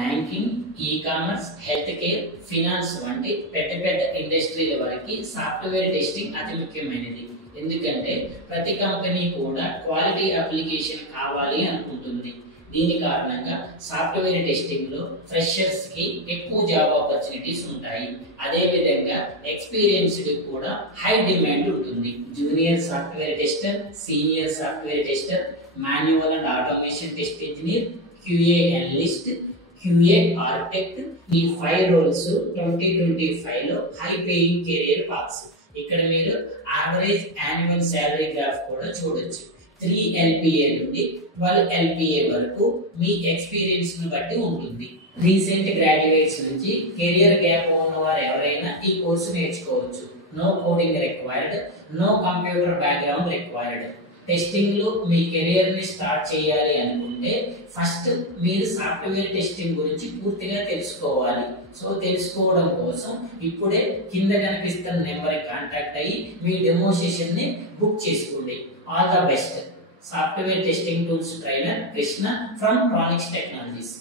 Banking, ecommerce, health care, finance వంటి పెద్ద పెద్ద ఇండస్ట్రీల వరకు సాఫ్ట్వేర్ టెస్టింగ్ అతి ముఖ్యమైనది. ఎందుకంటే ప్రతి కంపెనీ కూడా క్వాలిటీ అప్లికేషన్ కావాలి అనుకుంటుంది. దీని కారణంగా సాఫ్ట్వేర్ టెస్టింగ్ లో ఫ్రెషర్స్ కి ఎక్కువ జాబ్ ఆపర్చునిటీస్ ఉంటాయి. అదే విధంగా ఎక్స్పీరియన్స్డ్ కూడా హై డిమాండ్ ఉంటుంది. Junior software tester, senior software tester, manual and automation test engineer, QA analyst, QA architect, ఈ 5 రోల్స్ 2025 లో హై పేయింగ్ కెరీర్ పాత్స్. ఇక్కడ మీరు యావరేజ్ యాన్యువల్ శాలరీ గ్రాఫ్ కూడా చూడొచ్చు. 3 LPA నుండి 12 LPA వరకు మీ ఎక్స్పీరియన్స్ ను బట్టి ఉంటుంది. రీసెంట్ గ్రాడ్యుయేట్స్ నుంచి కెరియర్ గ్యాప్ ఉన్నవారు ఎవరైనా ఈ కోర్సు నేర్చుకోవచ్చు. No coding required, no computer background required. Testing లో మీ కెరియర్ ని స్టార్ట్ చేయాలి అనుకుంటే ఫస్ట్ మీరు సాఫ్ట్వేర్ టెస్టింగ్ గురించి పూర్తిగా తెలుసుకోవాలి. సో తెలుసుకోవడం కోసం ఇప్పుడే కింద కనిపిస్తున్న నెంబర్ కాంటాక్ట్ అయ్యి మీ డెమో సెషన్ ని బుక్ చేసుకోండి. All the best. Software testing tools trainer Krishna from ట్రానిక్స్ technologies.